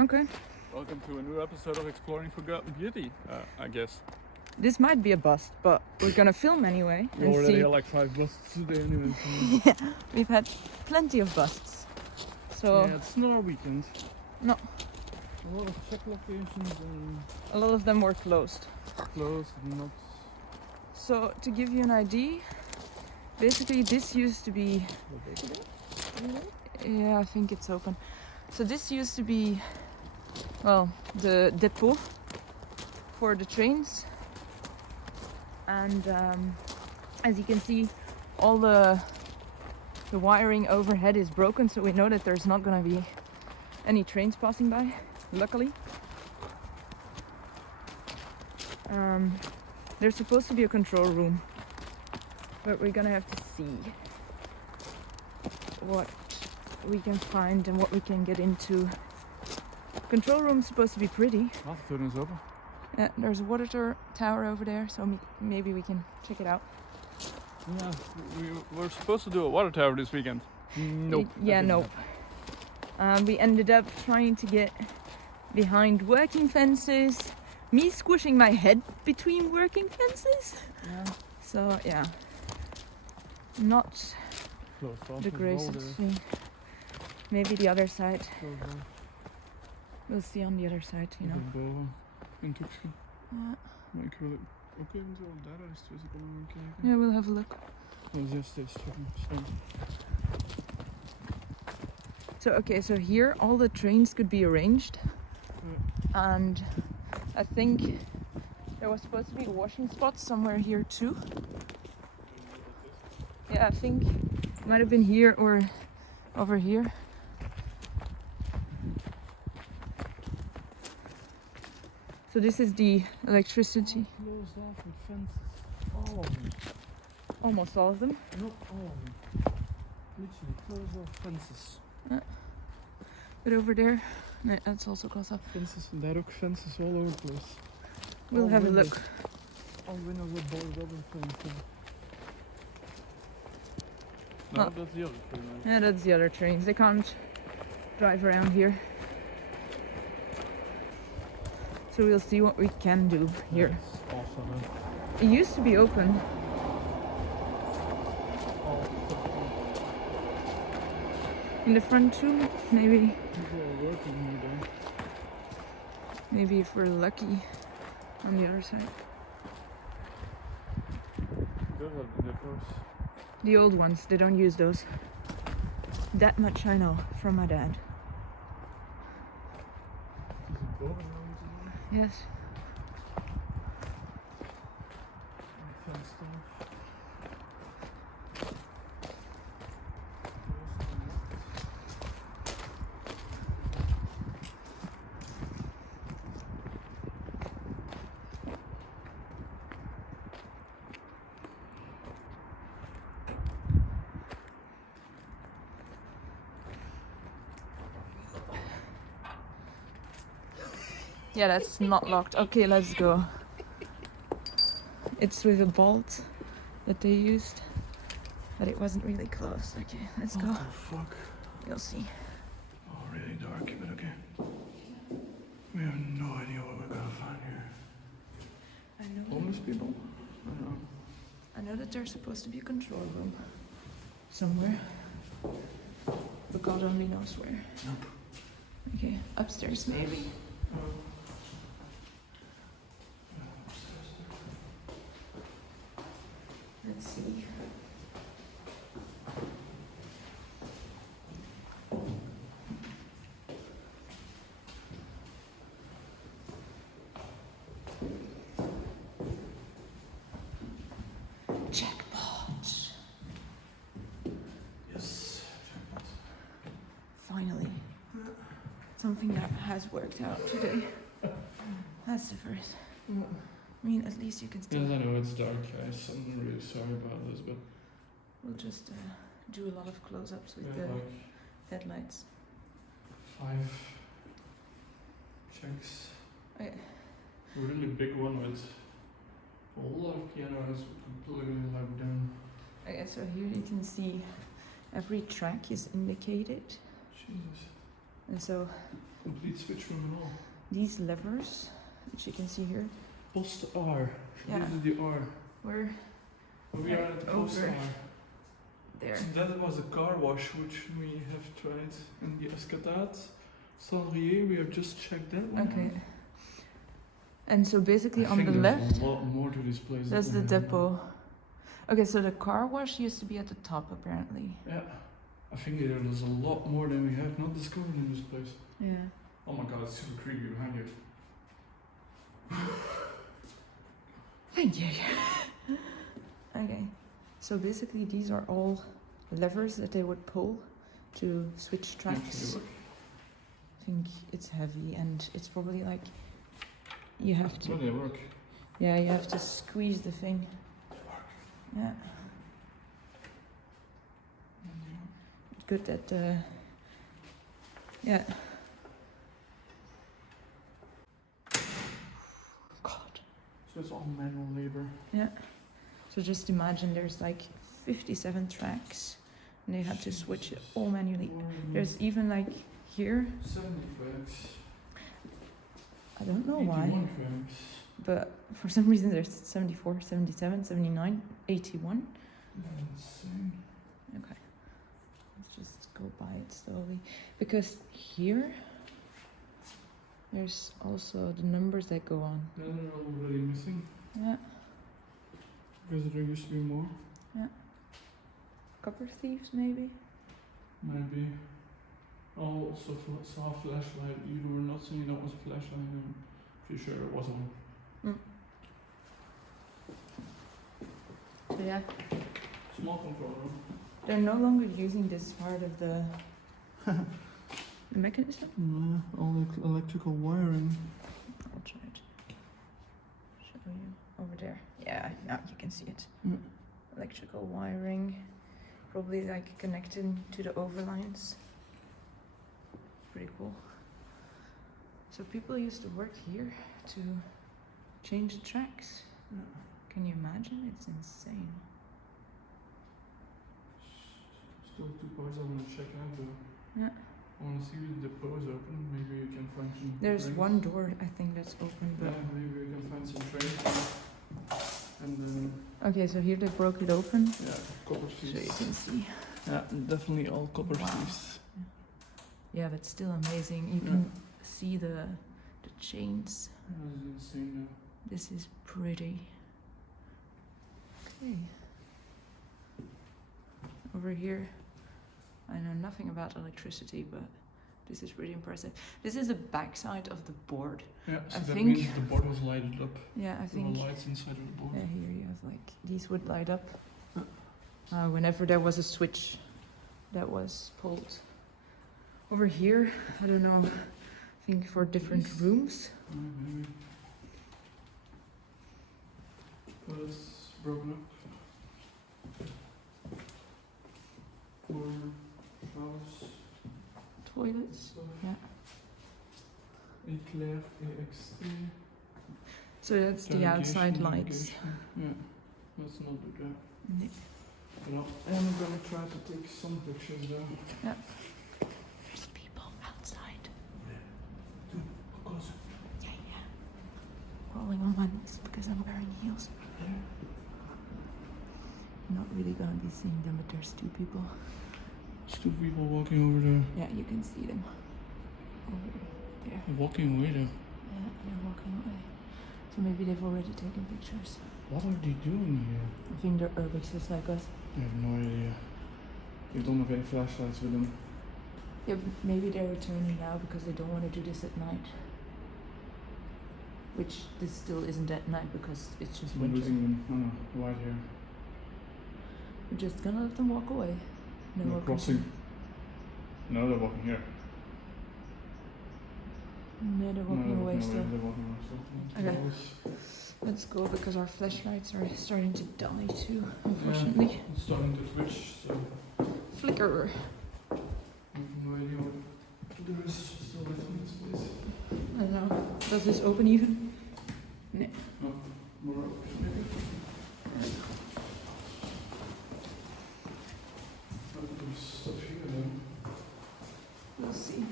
Okay. Welcome to a new episode of Exploring Forgotten Beauty, I guess. This might be a bust, but we're gonna film anyway. We and already see. had like 5 busts today anyway. Yeah, we've had plenty of busts. So Yeah, it's not our weekend. no, A lot of check locations and a lot of them were closed. closed and not... So to give you an idea, basically this used to be, yeah, I think it's open. So this used to be, well, the depot for the trains, and as you can see, all the wiring overhead is broken, so we know that there's not going to be any trains passing by, luckily. There's supposed to be a control room, but we're gonna have to see what we can find and what we can get into. Control room's supposed to be pretty. Watertoren is open. Yeah, there's a water tower over there, so maybe we can check it out. Yeah, we were supposed to do a water tower this weekend. Nope. Yeah, nope. We ended up trying to get behind working fences. Me squishing my head between working fences. Yeah. So yeah, not Closed off the as well, greatest there's thing. Maybe the other side. closed off. We'll see on the other side, you know. Boven in Tuxen. Yeah. Maar ik wil ook even zo daar eens tussen komen kijken. Yeah, we'll have a look. Dat is juist steeds terug. So okay, so here all the trains could be arranged, and I think there was supposed to be washing spots somewhere here too. Yeah, I think it might have been here or over here. So this is the electricity. Closed off with fences. All of them. Almost all of them. Not all of them. Literally closed off fences. But over there, no, that's also closed off. Fences and daar ook fences all over the place. We'll All have a windows. look. All windows are boarded up and things. Oh. No, that's the other train. Right? Yeah, that's the other trains. They can't drive around here. So we'll see what we can do here. That's awesome. It used to be open. In the front too, maybe. People are working here though. Maybe if we're lucky on the other side. Those are the depots. The old ones, they don't use those. That much I know from my dad. Is it boven now? Yes. Fenced off. Yeah, that's not locked. Okay, let's go. It's with a bolt that they used, but it wasn't really closed. Okay, let's go. What the fuck? You'll see. Oh, really dark, but okay. We have no idea what we're gonna find here. I know. Homeless people? I don't know. I know that there's supposed to be a control room somewhere, but God only knows where. Nope. Okay, upstairs maybe. Let's see. Jackpot. Yes. Finally. Something that has worked out today. That's the first. I mean, at least you can still... Yes, I know it's dark, guys. I'm really sorry about this, but... We'll just do a lot of close-ups with yeah, the like headlights. 5 checks. Oh, yeah. A really big one with a lot of pianos completely locked down. Okay, so here you can see every track is indicated. Jesus. And so Complete switch room and all. these levers, which you can see here, Post R. Yeah. This is the R. were We are at the post over R. there. That was a car wash which we have tried in the Escatade. Cendrier, we have just checked that one. Okay. And so basically I on think the there's left, a lot more to this place. that's the than- depot. Okay, so the car wash used to be at the top apparently. Yeah. I think there's a lot more than we have not discovered in this place. Yeah. Oh my god, it's super creepy behind you. Thank you. Okay. So basically these are all levers that they would pull to switch tracks. Actually, I think it's heavy and it's probably like you have well, to, they work. yeah, you have to squeeze the thing. Yeah. Good that, yeah. God. So it's all manual labor. Yeah. So just imagine there's like 57 tracks and they had to switch it all manually. There's even like here, 70 tracks. I don't know 81 why, tracks. but for some reason there's 74, 77, 79, 81. Insane. Okay. Let's just go by it slowly. Because here, there's also the numbers that go on. Then they're already missing. Yeah. Because there used to be more. Copper thieves, maybe? Maybe. Oh, also saw a flashlight. You were not saying that was a flashlight. I'm pretty sure it was one. So yeah, Small control room. they're no longer using this part of the mechanism. All the electrical wiring. I'll try to show you over there. Yeah, now you can see it. Mm. Electrical wiring, probably like connected to the overlines. Pretty cool. So people used to work here to change the tracks. Can you imagine? It's insane. Still 2 parts I want to check out though. Yeah. I want to see if the depot is open. Maybe we can find some There's trains. one door I think that's open, Yeah, but maybe we can find some trains. And then, okay. So here they broke it open, yeah, copper so you thieves. can see. Yeah, definitely all copper Wow. thieves. Yeah, but still amazing. You Yeah. can see the chains. That is insane This is pretty. Okay. Over here, I know nothing about electricity, but this is pretty impressive. This is the backside of the board. Yeah, so I that think- means the board was lighted up. Yeah, I There think. were lights inside of the board. Yeah, here you have like these would light up whenever there was a switch that was pulled. Over here, I don't know. I think for different These? rooms. Maybe. But it's broken up. Corner, house, Toilets. stuff. Yeah. Eclair, EX3. So that's the outside lights. Yeah, let's not do that. No. But I'm gonna try to take some pictures though. There's people outside. Dude, closer. Yeah. Crawling on my knees because I'm wearing heels. Not really gonna be seeing them, but there's two people. There's 2 people walking over there. Yeah, you can see them. Over there. Walking away there. Yeah, they're walking away. So maybe they've already taken pictures. What are they doing here? I think they're urbexes like us. I have no idea. You don't have any flashlights with them. Yeah, but maybe they're returning now because they don't want to do this at night. Which this still isn't at night because it's just I'm winter. losing them. Oh no, right here. We're just gonna let them walk away. No They're more crossing. No, they're walking here. No, they're walking No, away no, still. They're walking away still. Okay. Let's go because our flashlights are starting to die too, unfortunately. Yeah, it's starting to twitch, so Flicker. I have no idea what there is still left in this place. I don't know. Does this open even? No. Oh, more open maybe? But there's stuff here though. We'll see.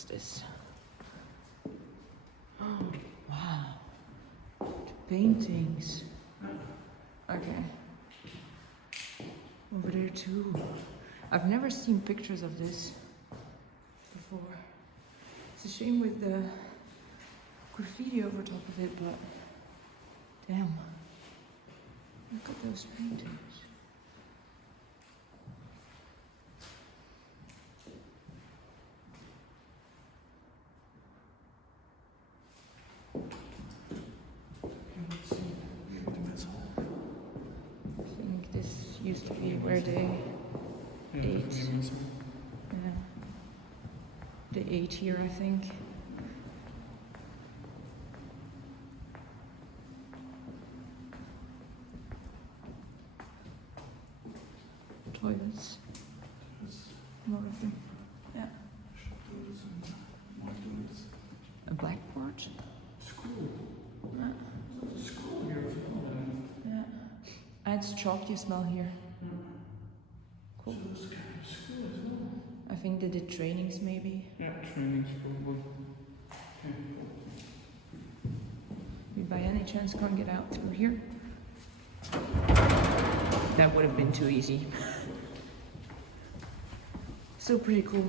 What's this? Wow. Paintings. Okay. Over there too. I've never seen pictures of this before. It's a shame with the graffiti over top of it, but damn. Look at those paintings. I think this used to be where they ate. Yeah. They ate here, I think. Toilets. A lot of them. Yeah. A blackboard. School. Yeah. School here as well. Yeah. It's chalky smell here. Cool. So it's kind of school as well. I think they did trainings maybe. Yeah, trainings probably. Okay. We by any chance can't get out through here. That would have been too easy. Still pretty cool.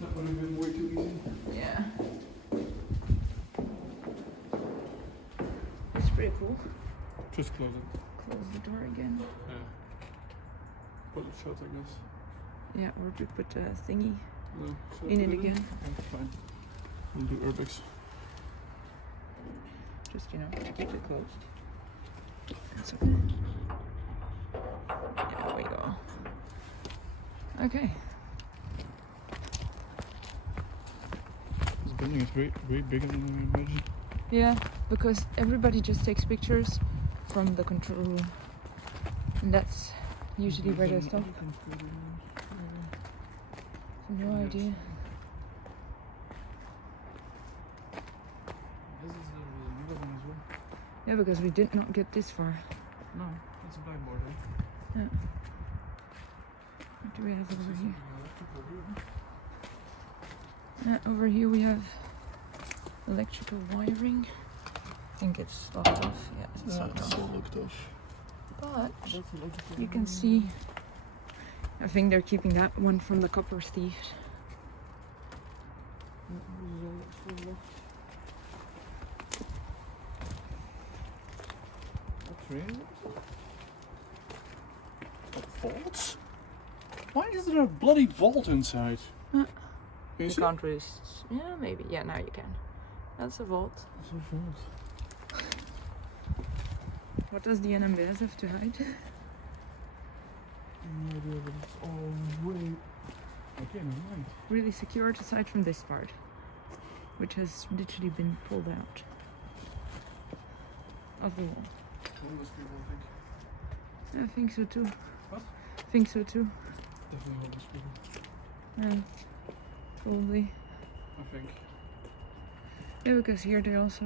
That would have been way too easy. Yeah. It's pretty cool. Just close it. Close the door again. Yeah. Put it shut, I guess. Yeah, or we put a thingy No, shut in it again. Okay, fine. We'll do urbex. Just, keep it closed. That's okay. There we go. Okay. This building is way bigger than I imagined. Yeah, because everybody just takes pictures from the control room. And that's usually where they stop. No idea. This is another one as well. Yeah, because we did not get this far. No, that's a blackboard, Yeah. What do we have over here? Yeah, over here we have electrical wiring. I think it's locked off. Yeah, it's locked off. locked off. But you can see, I think they're keeping that one from the copper thieves. Vaults? Why is there a bloody vault inside? Huh. Can You see? can't really. Yeah, maybe. Yeah, now you can. That's a vault. It's a vault. What does the NMBS have to hide? No idea, but it's all way. Okay, never mind. Really secured aside from this part, which has literally been pulled out of the wall. Homeless people, I think. I think so too. What? I think so too. Definitely homeless people. Yeah, probably. I think. Yeah, because here they also.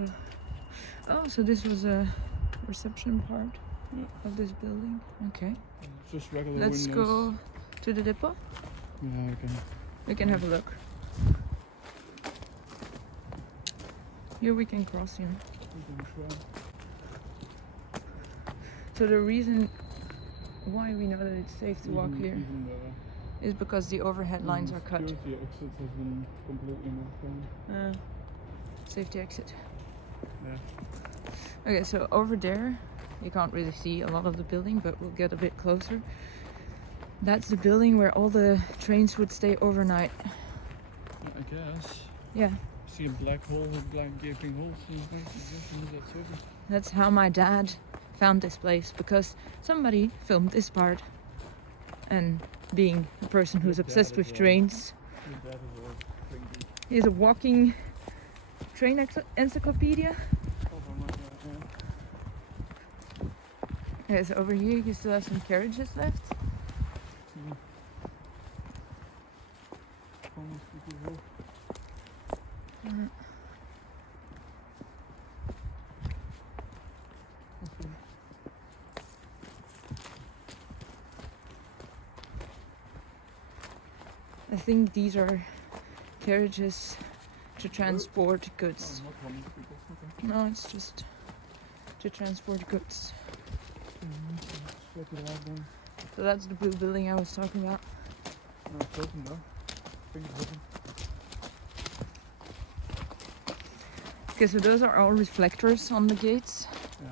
Oh, so this was a reception part of this building. Okay. It's just regular Let's windows. go to the depot. Yeah, okay. We can have a look. Here we can cross in. So the reason why we know that it's safe to walk here is because the overhead lines are cut. Security exit has been completely knocked down. Safety exit. Yeah. Okay, so over there, you can't really see a lot of the building, but we'll get a bit closer. That's the building where all the trains would stay overnight. I guess. Yeah, See a black hole with black gaping holes in the surface. that's how my dad found this place, because somebody filmed this part. And being a person who's Your obsessed dad with as well. trains, Your dad is all crazy. he's a walking train encyclopedia. Okay, so over here you still have some carriages left. I think these are carriages to transport goods. not one of the people. Okay. No, it's just to transport goods. Check it out then. So that's the blue building I was talking about. No, it's open though. I think it's open. Okay, so those are all reflectors on the gates. Yeah.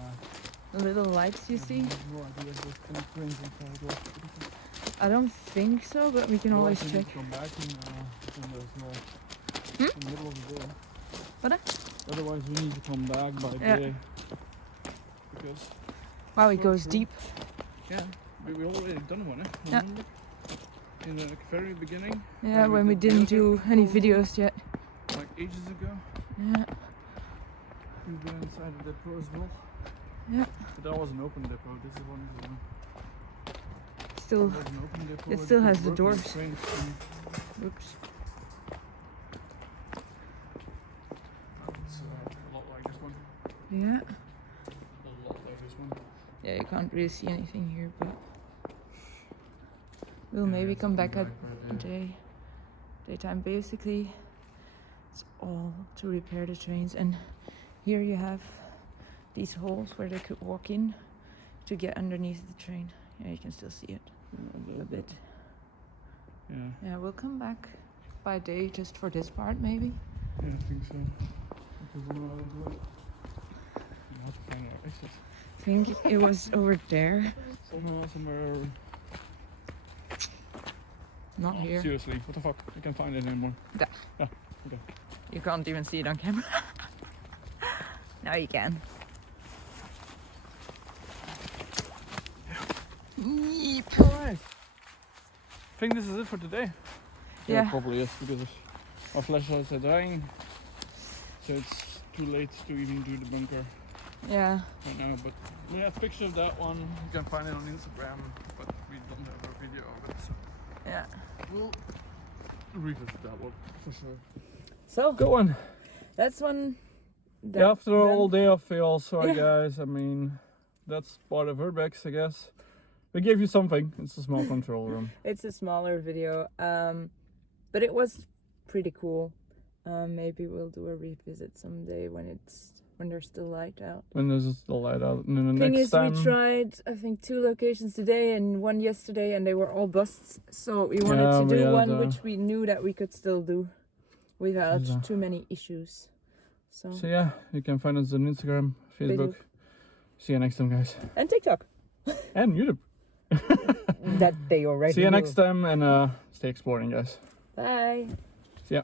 The little lights you see. I have no idea if there's any trains inside or. I don't think so, but we can always we check. need to come back in there's no. Hmm? In the middle of the day. What? Otherwise, we need to come back by Yeah. day. Because. Wow, it So goes true. deep. Yeah, we already done one, eh? Yeah. Remember? In the very beginning. Yeah, when we didn't do any videos yet. Like ages ago. Yeah. We've been inside the depot as well. Yeah. But that was an open depot. This is one. Still. That was an open depot. It still you has could the work on doors. trains and Oops. it's a lot like this one. Yeah. A lot like this one. Yeah, you can't really see anything here, but we'll Yeah, maybe it's come coming back at by day. daytime. Basically, it's all to repair the trains, and here you have these holes where they could walk in to get underneath the train. Yeah, you can still see it a bit. Yeah. Yeah, we'll come back by day just for this part, maybe. Yeah, I think so. Because we know how to do it. We have to find our exit. I think it was over there, Somewhere. not here. Seriously, what the fuck? I can't find it anymore. There. Yeah, okay. You can't even see it on camera. Now you can. Yeep. Alright. I think this is it for today. Yeah. It probably is because our flashlights are dying. So it's too late to even do the bunker Yeah. right now. But we have pictures of that one. You can find it on Instagram, but we don't have a video of it. So Yeah. we'll revisit that one for sure. So Good one. that's one. Yeah, after all day of fails, sorry Yeah. guys. I mean, that's part of urbex, I guess. We gave you something. It's a small control room. It's a smaller video, but it was pretty cool. Maybe we'll do a revisit someday when there's still light out. When there's still light out, and then the Thing next is, time. we tried I think 2 locations today and 1 yesterday, and they were all busts. So we wanted Yeah, to we do had, one which we knew that we could still do without Yeah. too many issues. So So yeah, you can find us on Instagram, Facebook. See you next time, guys. and TikTok. And YouTube. That they already. See you knew. next time, and stay exploring, guys. Bye. See ya.